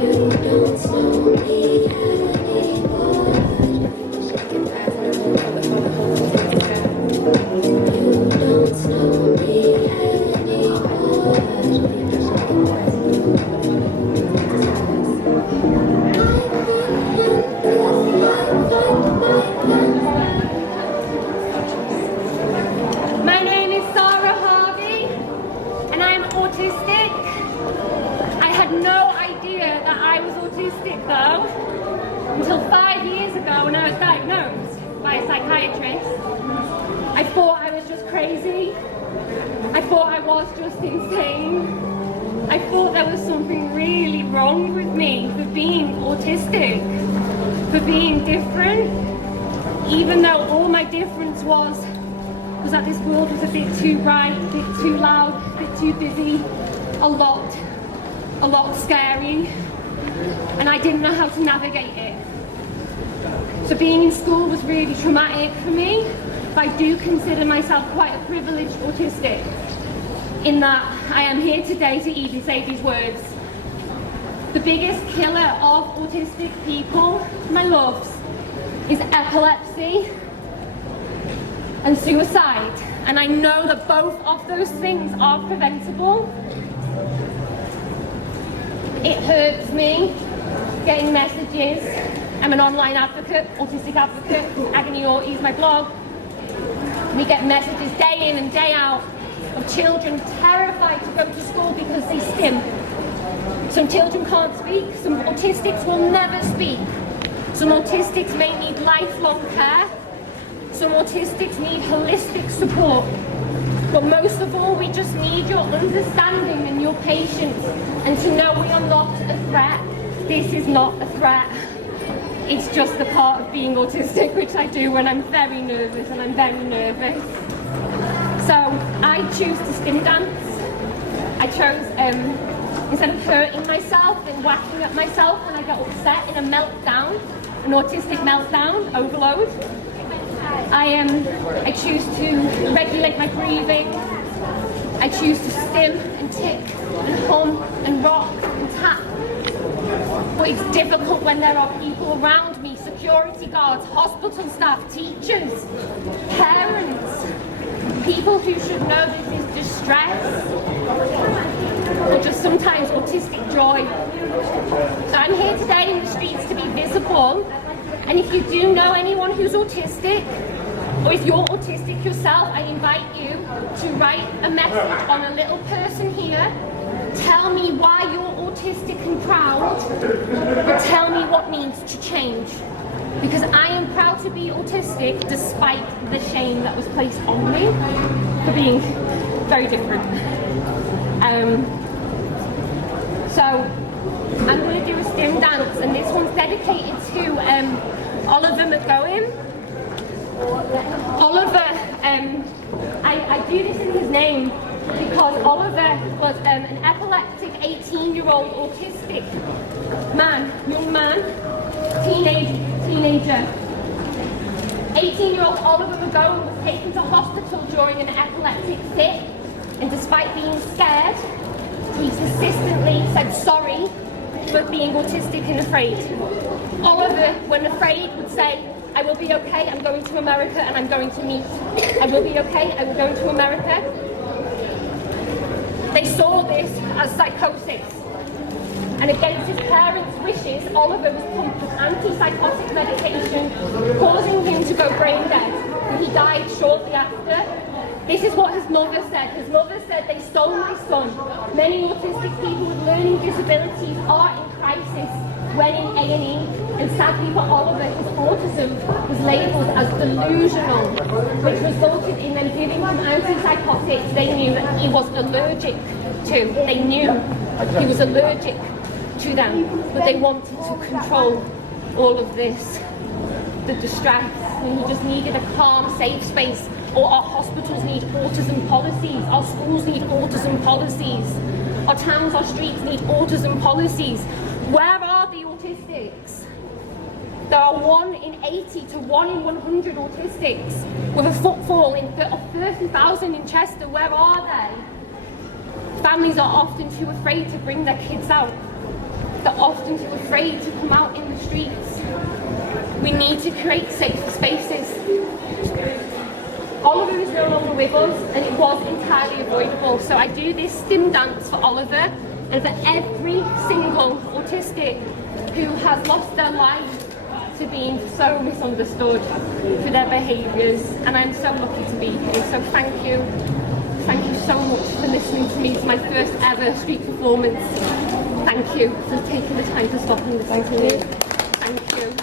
My name is Sara Harvey, and I am autistic. I had no idea that I was autistic, though, until 5 years ago when I was diagnosed by a psychiatrist. I thought I was just crazy. I thought I was just insane. I thought there was something really wrong with me for being autistic, for being different, even though all my difference was that this world was a bit too bright, a bit too loud, a bit too busy, a lot scary, and I didn't know how to navigate it. So being in school was really traumatic for me, but I do consider myself quite a privileged autistic, in that I am here today to even say these words. The biggest killer of autistic people, my loves, is epilepsy and suicide, and I know that both of those things are preventable. It hurts me getting messages. I'm an online advocate, autistic advocate, Agony Auti is my blog. We get messages day in and day out of children terrified to go to school because they stim. Some children can't speak, some autistics will never speak. Some autistics may need lifelong care. Some autistics need holistic support, but most of all, we just need your understanding and your patience, and to know we are not a threat. This is not a threat. It's just a part of being autistic, which I do when I'm very nervous, and I'm very nervous. So I choose to stim dance. I chose, instead of hurting myself and whacking at myself when I get upset in a meltdown, an autistic meltdown, overload, I choose to regulate my breathing. I choose to stim and tick and hum and rock and tap. But it's difficult when there are people around me, security guards, hospital staff, teachers, parents, people who should know this is distress, or just sometimes autistic joy. So I'm here today in the streets to be visible. And if you do know anyone who's autistic, or if you're autistic yourself, I invite you to write a message on a little person here. Tell me why you're autistic and proud, or tell me what needs to change. Because I am proud to be autistic despite the shame that was placed on me for being very different. So I'm going to do a stim dance, and this one's dedicated to Oliver McGowan. Oliver, I do this in his name because Oliver was an epileptic 18-year-old autistic man, young man, teenager. 18-year-old Oliver McGowan was taken to hospital during an epileptic fit, and despite being scared, he persistently said sorry for being autistic and afraid. Oliver, when afraid, would say, I will be okay, I'm going to America and I'm going to meet. I will be okay, I will go to America. They saw this as psychosis. And against his parents' wishes, Oliver was pumped with antipsychotic medication, causing him to go brain dead. And he died shortly after. This is what his mother said. His mother said, they stole my son. Many autistic people with learning disabilities are in crisis when in A&E, and sadly for Oliver, his autism was labelled as delusional, which resulted in them giving him antipsychotics they knew that he was allergic to. They knew he was allergic to them, but they wanted to control all of this, the distress, and he just needed a calm, safe space. Or our hospitals need autism policies, our schools need autism policies, our towns, our streets need autism policies. Where are the autistics? There are 1 in 80 to 1 in 100 autistics with a footfall of 30,000 in Chester. Where are they? Families are often too afraid to bring their kids out. They're often too afraid to come out in the streets. We need to create safe spaces. Oliver is no longer with us, and it was entirely avoidable. So I do this stim dance for Oliver and for every single autistic who has lost their life to being so misunderstood for their behaviours. And I'm so lucky to be here. So thank you. Thank you so much for listening to me. It's my first ever street performance. Thank you for taking the time to stop and listen to me. Thank you.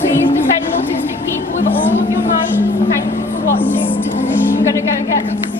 Please defend autistic people with all of your might. Thank you for watching. I'm going to go and get